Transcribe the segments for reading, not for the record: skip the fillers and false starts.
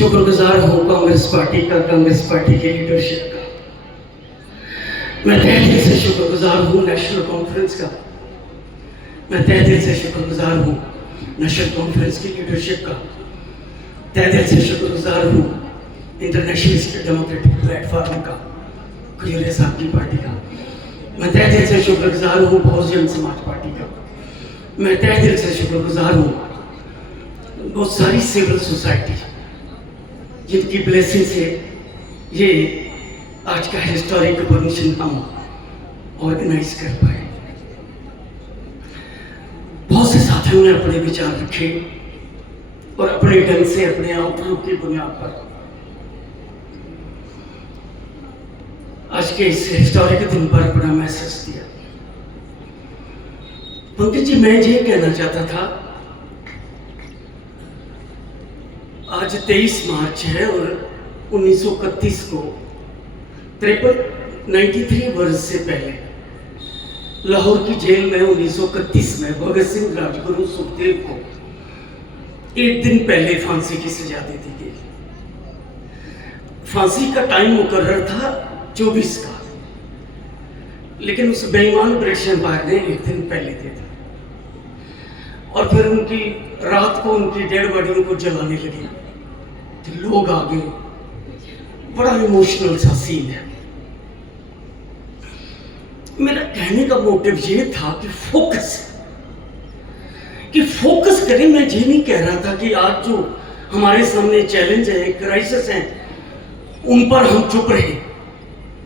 शुक्रगुजार हूँ कांग्रेस पार्टी का, कांग्रेस पार्टी के लीडरशिप का। मैं तहे दिल से शुक्रगुजार हूँ नेशनल कॉन्फ्रेंस का। मैं तहे दिल से शुक्रगुजार हूँ नेशनल कॉन्फ्रेंस की लीडरशिप का। तहे दिल से शुक्रगुजार हूँ इंटरनेशनल डेमोक्रेटिक प्लेटफॉर्म का, खजूरिया साहब की पार्टी का। मैं तहे दिल से शुक्रगुजार हूँ बहुजन समाज पार्टी का। मैं तहे दिल से शुक्रगुजार हूँ बहुत सारी सिविल सोसाइटी जिनकी ब्लेसिंग से ये आज का हिस्टोरिक फंक्शन हम ऑर्गेनाइज कर पाए। बहुत से साथियों ने अपने विचार रखे और अपने ढंग से अपने आउटलुक की बुनियाद पर आज के इस हिस्टोरिक दिन पर अपना मैसेज दिया। पंकज जी, मैं ये कहना चाहता था, आज 23 मार्च है और 1931 को 93 वर्ष से पहले लाहौर की जेल में 1931 में भगत सिंह, राजगुरु, सुखदेव को एक दिन पहले फांसी की सजा दे दी गई। फांसी का टाइम मुकर्रर था 24 का, लेकिन उस बेईमान ब्रिटिश एम्पायर ने एक दिन पहले दे दिया और फिर उनकी रात को उनकी डेड बॉडियों को जलाने लगे तो लोग आ गए। बड़ा इमोशनल सा सीन है। मेरा कहने का मोटिव ये था कि फोकस करें। मैं ये नहीं कह रहा था कि आज जो हमारे सामने चैलेंज है, क्राइसिस है, उन पर हम चुप रहे।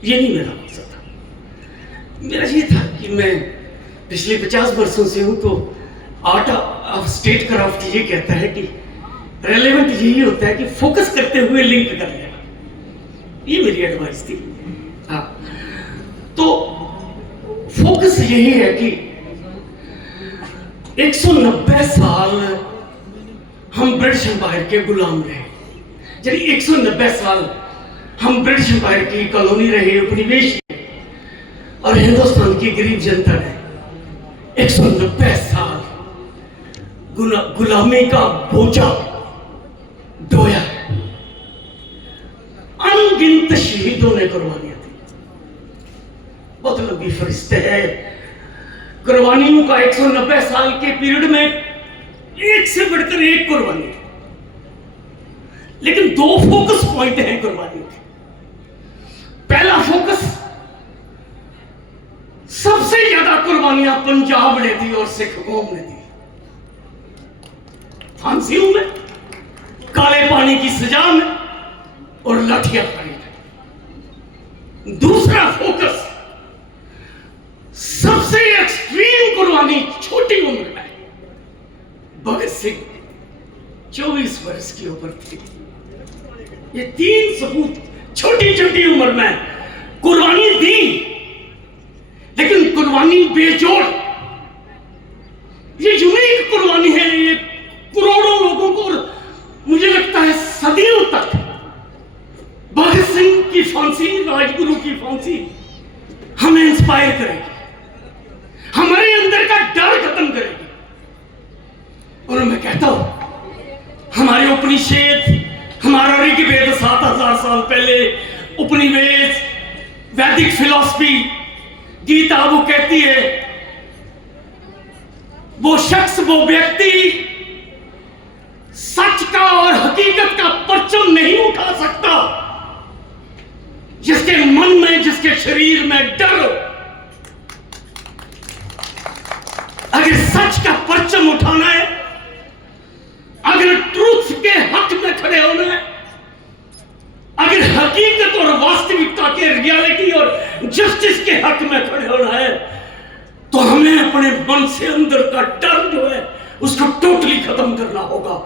ये नहीं मेरा मकसद था। मेरा ये था कि मैं पिछले 50 वर्षों से हूं तो आर्ट ऑफ स्टेट क्राफ्ट ये कहता है कि रेलेवेंट यही होता है कि फोकस करते हुए लिंक कर लेना। ये मेरी एडवाइस थी। हाँ, तो फोकस यही है कि 190 साल हम ब्रिटिश एम्पायर के गुलाम रहे। यानी 190 साल हम ब्रिटिश एम्पायर की कॉलोनी रहे, उपनिवेश, और हिंदुस्तान की गरीब जनता ने 190 साल गुलामी का बोझा ढोया है। अनगिनत शहीदों ने कुर्बानियां दी। बहुत लंबी फहरिस्त है कुर्बानियों का। 190 साल के पीरियड में एक से बढ़कर एक कुर्बानी, लेकिन 2 फोकस पॉइंट हैं कुर्बानियों के। पहला फोकस, सबसे ज्यादा कुर्बानियां पंजाब ने दी और सिख कौम ने दी, फांसियों में, काले पानी की सजा में और लाठियां में। दूसरा फोकस, सबसे एक्सट्रीम कुर्बानी छोटी उम्र में भगत सिंह 24 वर्ष की उम्र थी। ये 3 सबूत छोटी छोटी उम्र में कुर्बानी दी, लेकिन कुर्बानी बेजोड़। ये यूनिक कुर्बानी है। ये करोड़ों लोगों को, मुझे लगता है सदियों तक, भगत सिंह की फांसी, राजगुरु की फांसी हमें इंस्पायर करेगी, हमारे अंदर का डर खत्म करेगी। और मैं कहता हूं, हमारे उपनिषद, हमारा ऋग्वेद 7000 साल पहले, उपनिवेश, वैदिक फिलॉसफी, गीता वो कहती है, वो शख्स, वो व्यक्ति सच का और हकीकत का परचम नहीं उठा सकता जिसके मन में, जिसके शरीर में डर हो। अगर सच का परचम उठाना है, अगर ट्रूथ के हक में खड़े होना है, अगर हकीकत और वास्तविकता के, रियलिटी और जस्टिस के हक में खड़े होना है, तो हमें अपने मन से अंदर का डर जो है उसको टोटली खत्म करना होगा।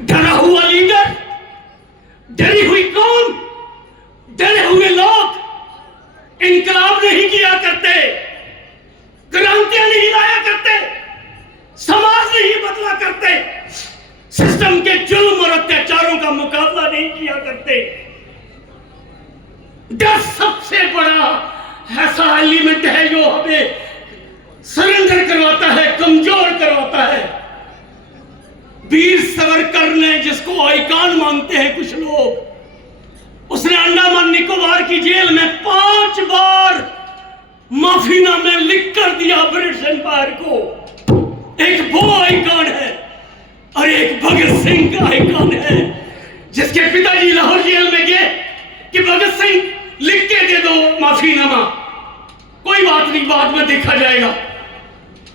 डरा हुआ लीडर, डरी हुई कौम, डरे हुए लोग इनकलाब नहीं किया करते, क्रांतियां नहीं लाया करते, समाज नहीं बदला करते, सिस्टम के जुल्म और अत्याचारों का मुकाबला नहीं किया करते। डर सबसे बड़ा ऐसा एलिमेंट है जो हमें सरेंडर करवाता है, कमजोर करवाता है। वीर सावरकर ने, जिसको आइकॉन मानते हैं कुछ लोग, की जेल में 5 बार माफीनामे लिख कर दिया ब्रिटिश एम्पायर को। एक वो आइकॉन है और एक भगत सिंह का आइकॉन है, जिसके पिताजी लाहौर जेल में गए कि भगत सिंह लिख के दे दो माफीनामा, कोई बात नहीं, बाद में देखा जाएगा।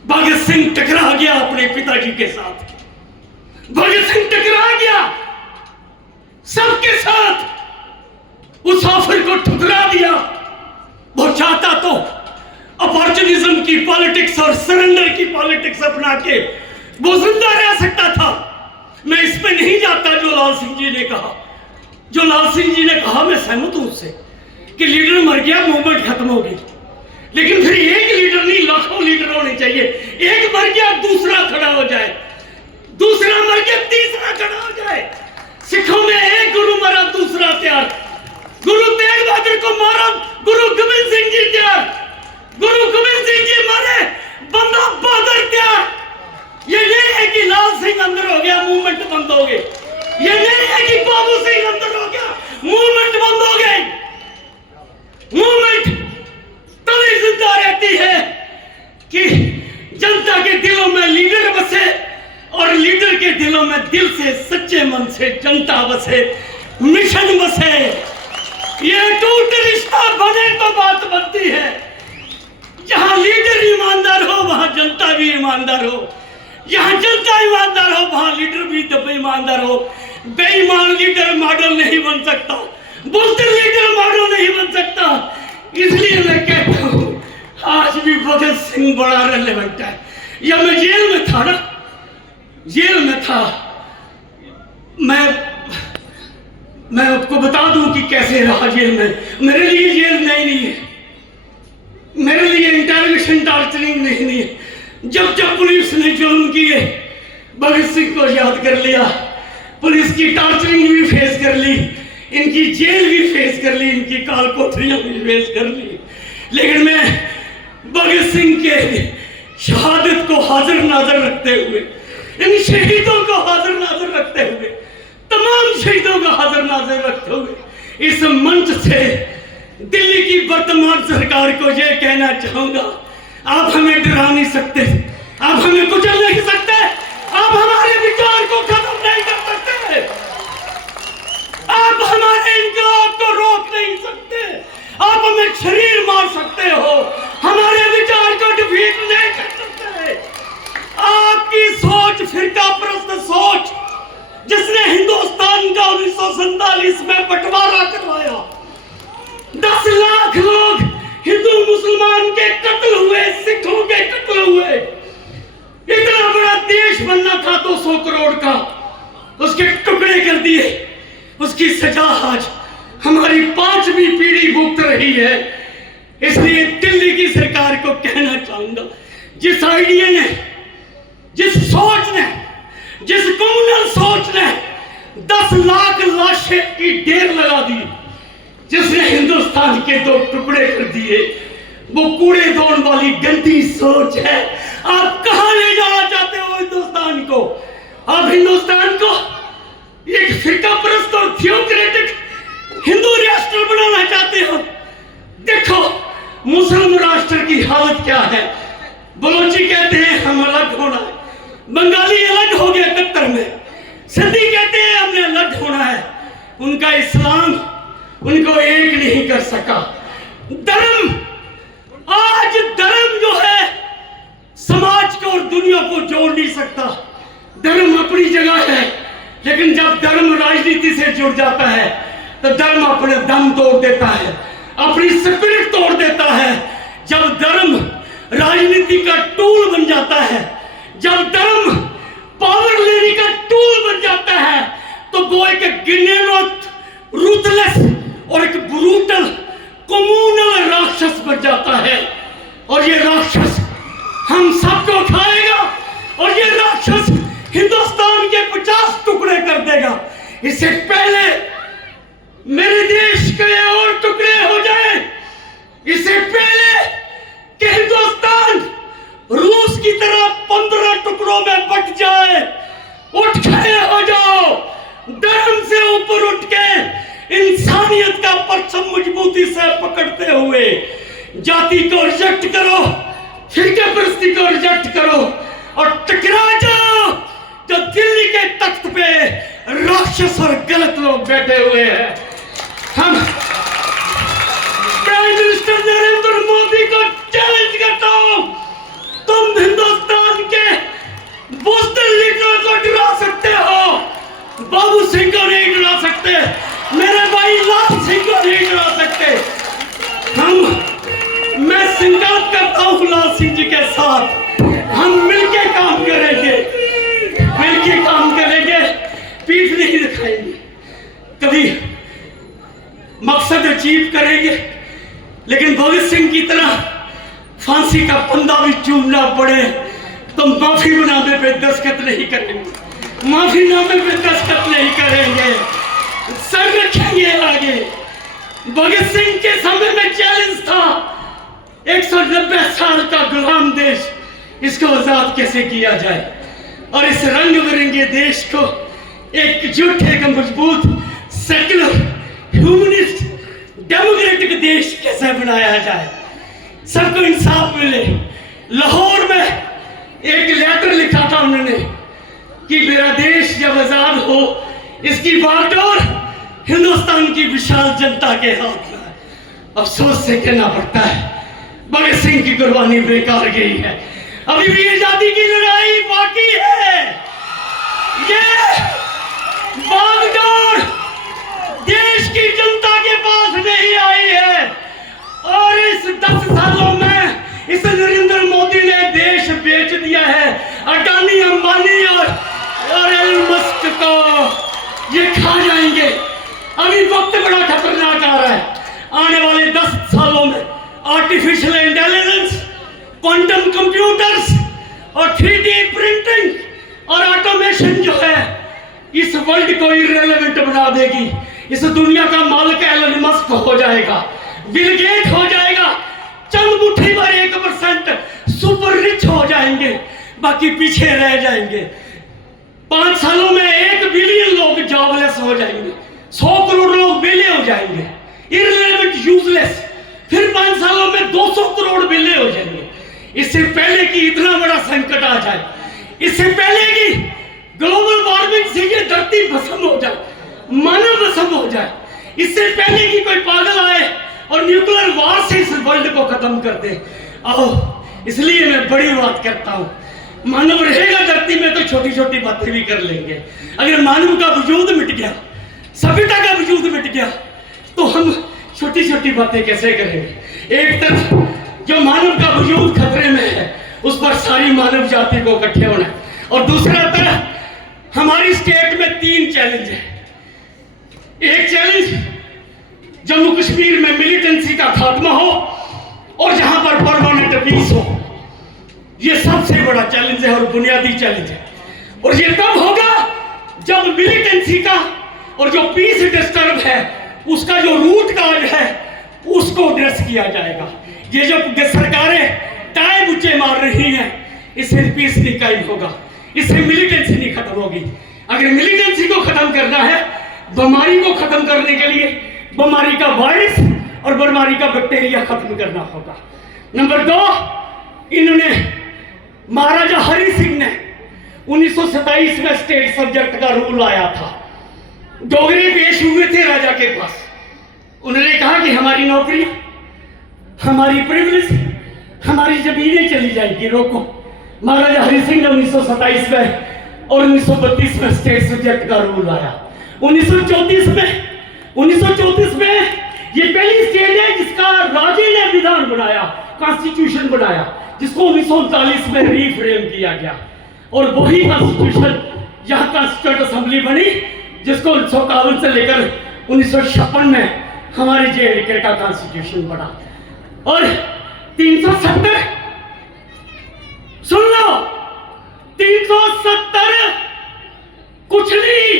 भगत सिंह टकरा गया अपने पिताजी के साथ, भगत सिंह टकरा गया सबके साथ, उस ऑफर को ठुकरा दिया। वो चाहता तो अपॉर्चुनिज्म की पॉलिटिक्स और सरेंडर की पॉलिटिक्स अपना के वो जिंदा रह सकता था। मैं इस पे नहीं जाता जो लाल सिंह जी ने कहा। जो लाल सिंह जी ने कहा मैं सहमत हूं उससे कि लीडर मर गया, मूवमेंट खत्म हो गई, लेकिन फिर एक लीडर नहीं, लाखों लीडर होने चाहिए। एक मर गया दूसरा खड़ा हो जाए, दूसरा मर गया तीसरा खड़ा हो जाए। सिखों में एक गुरु मरा दूसरा तैयार, गुरु तेग बहादुर को मारा गुरु गोबिंद सिंह जी तैयार, गुरु गोबिंद सिंह जी मारे बंदा बहादुर तैयार। ये नहीं है कि लाल सिंह अंदर हो गया मूवमेंट बंद हो गई, ये नहीं है कि बाबू सिंह अंदर हो गया मूवमेंट बंद हो गई। मूवमेंट तभी जिंदा रहती है कि जनता के दिलों में लीडर बसे और लीडर के दिलों में दिल से सच्चे मन से जनता बसे, मिशन बसे। ये टूट रिश्ता बने तो बात बनती है। जहां लीडर ईमानदार हो वहां जनता भी ईमानदार हो, जहां जनता ईमानदार हो वहां लीडर भी ईमानदार हो। बेईमान लीडर मॉडल नहीं बन सकता, बुज़दिल लीडर मॉडल नहीं बन सकता। इसलिए मैं कहता हूं आज भी भगत सिंह बड़ा रेलेवेंट है। या मैं जेल में था ना, जेल में था, मैं आपको बता दूं कि कैसे रहा जेल में। मेरे लिए जेल नहीं है, मेरे लिए इंटरोगेशन टॉर्चरिंग नहीं है। जब जब पुलिस ने जुल्म किए भगत सिंह को याद कर लिया, पुलिस की टॉर्चरिंग भी फेस कर ली, इनकी जेल भी फेस कर ली, इनकी काल कोठरियां भी फेस कर ली। लेकिन मैं भगत सिंह के शहादत को हाजिर नाजर रखते हुए, इन शहीदों को हाजिर नाजर रखते हुए, तमाम शहीदों को हाजिर नाजर रखते हुए इस मंच से दिल्ली की वर्तमान सरकार को यह कहना चाहूंगा, आप हमें डरा नहीं सकते, आप हमें कुचल नहीं सकते, आप हमारे विचार को खत्म नहीं कर सकते, आप हमारे इंकलाब को रोक नहीं सकते, आप हमें शरीर मार सकते हो, हमारे विचार को डिफीट नहीं कर सकते। आपकी सोच फिरका परस्त सोच जिसने हिंदुस्तान का 1947 में बंटवारा करवाया, 10 लाख लोग हिंदू मुसलमान के कत्ल हुए, सिखों के कत्ल हुए, इतना बड़ा देश बनना था 200 करोड़ का, उसके टुकड़े कर दिए। उसकी सजा आज हमारी 5वीं पीढ़ी भुगत रही है। इसलिए दिल्ली की सरकार को कहना चाहूंगा, जिस आइडिया ने, जिस सोच ने, जिस कम्युनल सोच ने 10 लाख लाशें की ढेर लगा दी, जिसने हिंदुस्तान के 2 टुकड़े कर दिए, वो कूड़े दौड़ वाली गंदी सोच है। आप कहां ले जाना चाहते हो हिंदुस्तान को? आप हिंदुस्तान को एक फिरका परस्त और थियोक्रेटिक हिंदू राष्ट्र बनाना चाहते हो? देखो मुस्लिम राष्ट्र की हालत क्या है। बलोची कहते हैं हम अलग होना है, बंगाली अलग हो गया 71 में, सिंधी कहते हैं हमने अलग होना है। उनका इस्लाम उनको एक नहीं कर सका। धर्म, आज धर्म जो है समाज को और दुनिया को जोड़ नहीं सकता। धर्म अपनी जगह है, लेकिन जब धर्म राजनीति से जुड़ जाता है तो धर्म अपने दम तोड़ देता है, अपनी स्पिरिट तोड़ देता है। जब धर्म राजनीति का टूल बन जाता है, जब धर्म पावर लेने का टूल बन जाता है, तो वो एक गिनेनोत, रूथलेस और एक ब्रूटल कम्युनल राक्षस बन जाता है। और ये राक्षस हम सबको खाएगा और ये राक्षस हिंदुस्तान के 50 टुकड़े कर देगा। इससे पहले मेरे देश के और टुकड़े हो जाए, इससे पहले कि हिंदुस्तान रूस की तरह 15 टुकड़ों में बट जाए, उठ खड़े हो जाओ, धर्म से ऊपर उठ के इंसानियत का परचम मजबूती मजबूती से पकड़ते हुए जाति को रिजेक्ट करो, फिरका परस्ती को रिजेक्ट करो और टकरा जाओ जो दिल्ली के तख्त पे राक्षस और गलत लोग बैठे हुए हैं। हम प्राइम मिनिस्टर नरेंद्र मोदी को चैलेंज करता हूं, तुम हिंदुस्तान के बुज़दिल लीडरों को डरा सकते हो, बाबू सिंह को नहीं डरा सकते, मेरे भाई लाल सिंह को नहीं डरा सकते। मैं संकल्प करता हूं लाल सिंह जी के साथ, हम मिलके काम करेंगे, मिलके काम करेंगे, पीठ नहीं दिखाएंगे, कभी मकसद अचीव करेंगे, लेकिन भगत सिंह की तरह फांसी का पंदा भी चूमना पड़े तो माफीनामे पे दस्तखत नहीं करेंगे, माफीनामे पे दस्तखत नहीं करेंगे, सर रखेंगे आगे। भगत सिंह के समय में चैलेंज था 190 साल का गुलाम देश, इसको आजाद कैसे किया जाए और इस रंग बिरंगे देश को एक जुट एक मजबूत सेक्युलर ह्यूमनिस्ट डेमोक्रेटिक देश कैसे बनाया जाए, सबको इंसाफ मिले। लाहौर में एक लेटर लिखा था उन्होंने कि मेरा देश जब आजाद हो इसकी बागडोर हिंदुस्तान की विशाल जनता के हाथ में है। अफसोस से कहना पड़ता है भगत सिंह की कुर्बानी बेकार गई है, अभी भी आजादी की लड़ाई बाकी है। ये बागडोर देश की जनता के पास नहीं आई है और इस 10 सालों में इस नरेंद्र मोदी ने देश बेच दिया है अडानी अंबानी और एलन मस्क को, ये खा जाएंगे। अभी वक्त बड़ा खतरनाक आ रहा है, आने वाले 10 सालों में आर्टिफिशियल इंटेलिजेंस, क्वांटम कंप्यूटर्स और 3D प्रिंटिंग और ऑटोमेशन जो है इस वर्ल्ड को इररिलेवेंट बना देगी। इस दुनिया का मालिक एलन मस्क हो जाएगा, बिल गेट हो जाएगा, चंद मुट्ठी भर 1% सुपर रिच हो जाएंगे, बाकी पीछे रह जाएंगे। 5 सालों में 1 बिलियन लोग जॉबलेस हो जाएंगे, 100 करोड़ लोग बेले हो जाएंगे, इररिलेवेंट यूजलेस। फिर 5 सालों में 200 करोड़ बेले हो जाएंगे। इससे पहले कि इतना बड़ा संकट आ जाए, इससे पहले कि ग्लोबल वार्मिंग से ये धरती भस्म हो जाए, मानव भस्म हो जाए, इससे पहले कि कोई पागल आए और न्यूक्लियर वार से इस वर्ल्ड को खत्म कर दे, आओ इसलिए मैं बड़ी बात करता हूं, मानव रहेगा धरती में तो छोटी छोटी बातें भी कर लेंगे। अगर मानव का वजूद मिट गया, सभ्यता का वजूद मिट गया, तो हम छोटी छोटी बातें कैसे करेंगे। एक तरफ जो मानव का वजूद खतरे में है उस पर सारी मानव जाति को इकट्ठे होना है, और दूसरा तरफ हमारी स्टेट में 3 चैलेंज है। एक चैलेंज जम्मू कश्मीर में मिलिटेंसी का खात्मा हो और जहां पर परमानेंट पीस हो, यह सबसे बड़ा चैलेंज है और बुनियादी चैलेंज है। और ये तब होगा जब मिलिटेंसी का और जो पीस डिस्टर्ब है उसका जो रूट काज है उसको एड्रेस किया जाएगा। ये जो सरकारें टाए बुच्चे मार रही हैं, इससे पीस नहीं कायम होगा, इससे मिलिटेंसी नहीं खत्म होगी। अगर मिलिटेंसी को खत्म करना है, बीमारी को खत्म करने के लिए बीमारी का वायरस और बीमारी का बैक्टीरिया खत्म करना होगा। नंबर 2, इन्होंने महाराजा हरि सिंह ने 1927 में स्टेट सब्जेक्ट का रूल आया था। डोगरे पेश हुए थे राजा के पास, उन्होंने कहा कि हमारी नौकरी, हमारी प्रिविलेज, हमारी जमीनें चली जाएगी, रोको। महाराजा हरि सिंह ने 1927 में और 1932 में स्टेट सब्जेक्ट का रूल आया। 1934 में ये पहली स्टेट है जिसका राजे ने विधान बनाया, कॉन्स्टिट्यूशन बनाया, जिसको 1939 में रीफ्रेम किया गया, और वही कॉन्स्टिट्यूशन यहाँ कॉन्स्टिट्यूंट असेंबली बनी, जिसको 1951 से लेकर 1956 में हमारे जे का कॉन्स्टिट्यूशन बना। और 370, सुन लो, 370 कुछ नहीं,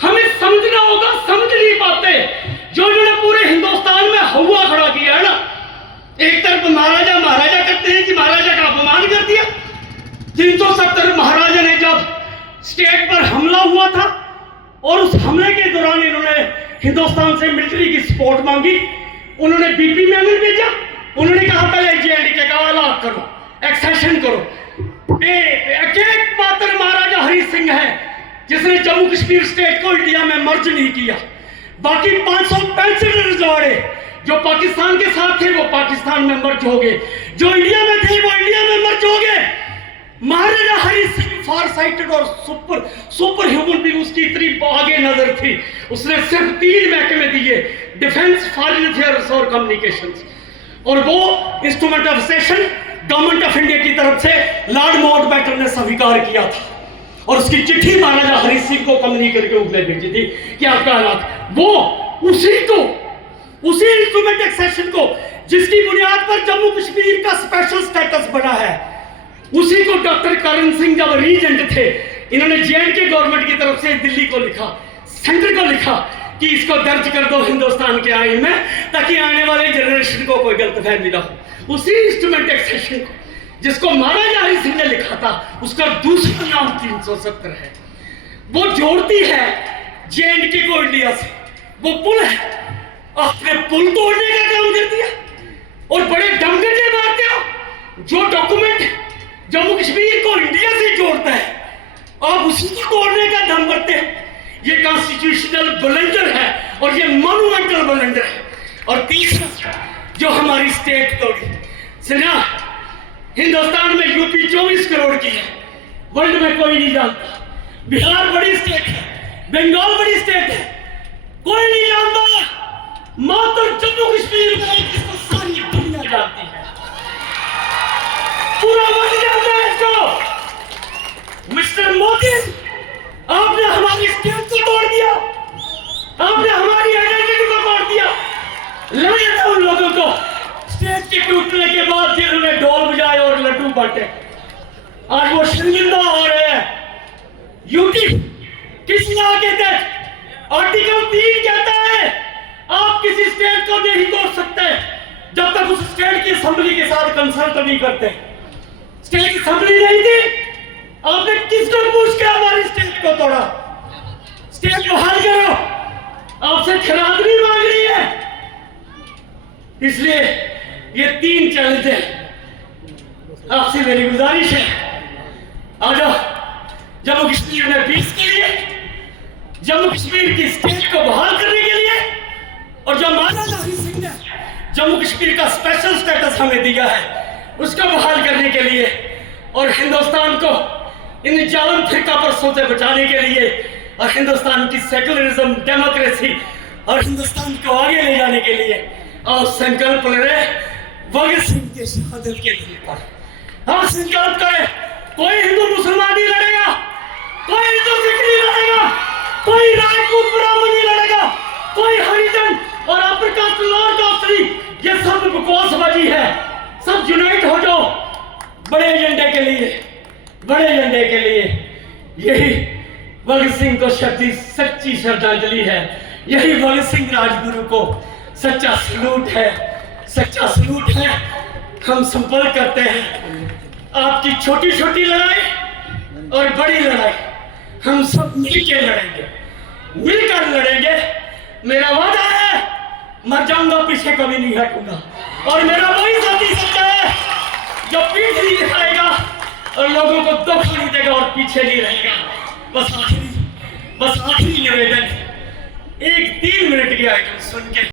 हमें समझना होगा, समझ नहीं पाते। जो इन्होंने पूरे हिंदुस्तान में हवा खड़ा किया है ना, एक तरफ महाराजा महाराजा करते हैं कि महाराजा का अपमान कर दिया। 370 महाराजा ने जब स्टेट पर हमला हुआ था और उस हमले के दौरान इन्होंने हिंदुस्तान से मिलिट्री की सपोर्ट मांगी, उन्होंने बीपी मैनुअल भेजा, उन्होंने कहा पहले JNK का अलग करो, एक्सेशन करो। एकमात्र महाराजा हरि सिंह है जिसने जम्मू कश्मीर स्टेट को इंडिया में मर्ज नहीं किया। बाकी 565 रजवाड़े जो पाकिस्तान के साथ थे वो पाकिस्तान में मर्ज हो गए, जो इंडिया में थे वो इंडिया में मर्ज हो गए। महाराजा हरि सिंह फार साइटेड और सुपर ह्यूमन भी, उसकी इतनी आगे नजर थी, उसने सिर्फ 3 महकमे दिए, डिफेंस, फॉरेन अफेयर्स और कम्युनिकेशंस, और वो instrument of session government of India की तरफ से लॉर्ड माउंटबेटन ने स्वीकार किया था, और उसकी चिट्ठी महाराजा हरि सिंह को कम्युनिकेट के रूप में भेजी थी कि आपका हालात, वो उसी इंस्ट्रूमेंट एक्सेशन को जिसकी बुनियाद पर जम्मू कश्मीर का स्पेशल स्टेटस बना है, उसी को डॉक्टर करण सिंह जब रीजेंट थे, इन्होंने JNK गवर्नमेंट की तरफ से दिल्ली को लिखा, सेंटर को लिखा कि इसको दर्ज कर दो हिंदुस्तान के आईन में, ताकि आने वाले जनरेशन को कोई गलतफहमी ना हो। उसी इंस्ट्रूमेंट एक्सेशन को जिसको महाराजा हरि सिंह ने लिखा था, उसका दूसरा नाम 370 है। वो जोड़ती है JNK को इंडिया से, वो पुल है, आपने पुल तोड़ने का काम कर दिया और बड़े दमगटे मारते हो। जो डॉक्यूमेंट जम्मू कश्मीर को इंडिया से जोड़ता है, आप उसी को तोड़ने का दम करते हैं। ये कॉन्स्टिट्यूशनल ब्लंडर है और ये मॉन्यूमेंटल ब्लंडर है। और तीसरा जो हमारी स्टेट तोड़ी, सुना, हिंदुस्तान में यूपी 24 करोड़ की है, वर्ल्ड में कोई नहीं जानता। बिहार बड़ी स्टेट है, बंगाल बड़ी स्टेट है, कोई नहीं जानता। मात्र जम्मू कश्मीर में इसको सारी दुनिया जानती है, पूरा वर्ल्ड जानता है इसको। मिस्टर मोदी, आपने हमारी स्टेट को तोड़ दिया, आपने हमारी आइडेंटिटी को तोड़ दिया। लगे थे उन लोगों को स्टेट के टूटने के बाद जिन्होंने ढोल बजाए और लड्डू बांटे, आज वो शर्मिंदा हो रहे हैं। यूटी किसने आगे तक आर्टिकल 3 कहता है आप किसी स्टेट को नहीं तोड़ सकते जब तक उस स्टेट की असेंबली के साथ कंसल्ट नहीं करते। स्टेट की असेंबली नहीं थी, आपने किसको पूछ के हमारी स्टेट को तोड़ा? स्टेट बहाल करो, आपसे खराब नहीं मांग रही है। इसलिए ये 3 चैलेंज है, आपसे मेरी गुजारिश है, आ जाओ जम्मू कश्मीर में पीस के लिए, जम्मू कश्मीर की स्टेट को बहाल करने के लिए, और जो महाराजा हरि सिंह ने जम्मू कश्मीर का स्पेशल स्टेटस हमें दिया है उसको बहाल करने के लिए, और हिंदुस्तान को इन जालिम फिरका परसों से बचाने के लिए, और हिंदुस्तान की सेकुलरिज्म, डेमोक्रेसी और हिंदुस्तान को आगे ले जाने के लिए और संकल्प ले भगत सिंह के शहादत के दिन पर हम संकल्प करें। कोई हिंदू मुसलमान नहीं लड़ेगा, कोई हिंदू सिख नहीं लड़ेगा, कोई राजपूत ब्राह्मण नहीं लड़ेगा, कोई हरिजन और अपर कास्ट लोअर कास्ट, ये सब बकवासबाजी है। सब यूनाइट हो जाओ बड़े एजेंडे के लिए, बड़े एजेंडे के लिए। यही भगत सिंह को सच्ची श्रद्धांजलि है, यही भगत सिंह राजगुरु को सच्चा सलूट है, सच्चा सलूट है। हम संपर्क करते हैं, आपकी छोटी छोटी लड़ाई और बड़ी लड़ाई हम सब मिलकर लड़ेंगे, मिलकर लड़ेंगे। मेरा वादा है, मर जाऊंगा पीछे कभी नहीं हटूंगा, और मेरा वही साथी सच्चा है जो पीठ नहीं दिखाएगा और लोगों को दुख नहीं देगा और पीछे नहीं रहेगा। बस आखिरी निवेदन, एक 3 मिनट की आइटम सुन के